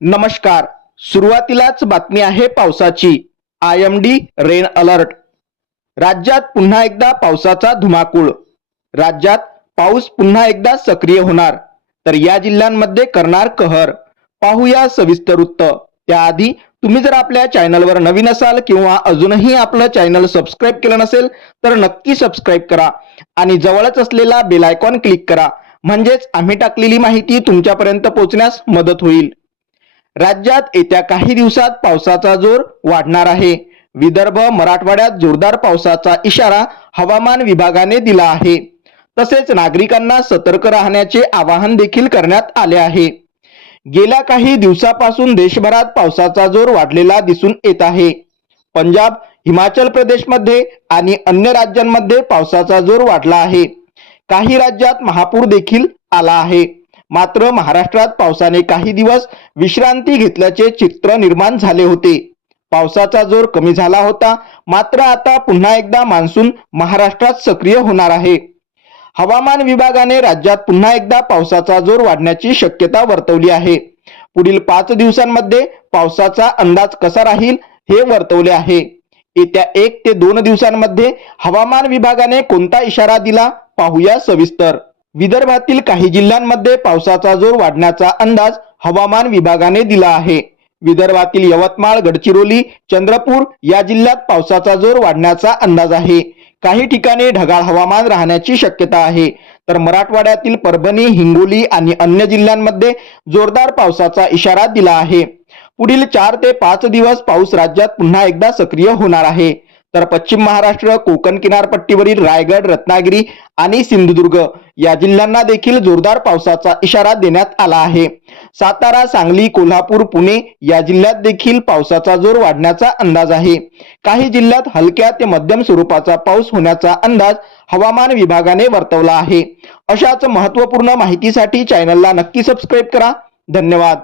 नमस्कार. सुरुवातीलाच बातमी आहे पावसाची. I M D rain alert. राज्यात पुन्हा एकदा पावसाचा धुमाकूळ. राज्यात पाऊस पुन्हा एकदा सक्रिय होणार. तर या जिल्ह्यांमध्ये करणार कहर. पाहूया सविस्तर वृत्त त्याआधी तुम्ही जर आपल्या चॅनलवर नवीन असाल किंवा अजूनही आपलं चॅनल सबस्क्राईब केलं नसेल तर नक्की सबस्क्राईब करा आणि जवळच असलेला बेल आयकॉन क्लिक करा. म्हणजेच आम्ही टाकलेली माहिती तुमच्यापर्यंत पोहोचण्यास मदत होईल. राज्यात येत्या काही दिवसात पावसाचा जोर वाढणार आहे. विदर्भ मराठवाड्यात जोरदार पावसाचा इशारा हवामान विभागाने दिला आहे. तसेच नागरिकांना सतर्क राहण्याचे आवाहन देखील करण्यात आले आहे. गेल्या काही दिवसापासून देशभरात पावसाचा जोर वाढलेला दिसून येत आहे. पंजाब हिमाचल प्रदेशमध्ये आणि अन्य राज्यांमध्ये पावसाचा जोर वाढला आहे. काही राज्यात महापूर देखील आला आहे. मात्र महाराष्ट्रात पावसाने काही दिवस विश्रांती घेतल्याचे चित्र निर्माण झाले होते. पावसाचा जोर कमी झाला होता. मात्र आता पुन्हा एकदा मान्सून महाराष्ट्रात सक्रिय होणार आहे. हवामान विभागाने राज्यात पुन्हा एकदा पावसाचा जोर वाढण्याची शक्यता वर्तवली आहे. पुढील पाच दिवसांमध्ये पावसाचा अंदाज कसा राहील हे वर्तवले आहे. येत्या एक ते दोन दिवसांमध्ये हवामान विभागाने कोणता इशारा दिला पाहूया सविस्तर. विदर्भातील काही जिल्ह्यांमध्ये पावसाचा जोर वाढण्याचा अंदाज हवामान विभागाने दिला आहे. विदर्भातील यवतमाळ गडचिरोली चंद्रपूर या जिल्ह्यात पावसाचा जोर वाढण्याचा अंदाज आहे. काही ठिकाणी ढगाळ हवामान राहण्याची शक्यता आहे. तर मराठवाड्यातील परभणी हिंगोली आणि अन्य जिल्ह्यांमध्ये जोरदार पावसाचा इशारा दिला आहे. पुढील चार ते पाच दिवस पाऊस राज्यात पुन्हा एकदा सक्रिय होणार आहे. तर पश्चिम महाराष्ट्र कोकण किनारपट्टीवरील रायगड रत्नागिरी आणि सिंधुदुर्ग या जिल्ह्यांना देखील जोरदार पावसाचा इशारा देण्यात आला आहे. सातारा सांगली कोल्हापूर पुणे या जिल्ह्यात देखील पावसाचा जोर वाढण्याचा अंदाज आहे. काही जिल्ह्यात हलक्या ते मध्यम स्वरूपाचा पाऊस होण्याचा अंदाज हवामान विभागाने वर्तवला आहे. अशाच महत्त्वपूर्ण माहितीसाठी चॅनलला नक्की सबस्क्राईब करा. धन्यवाद.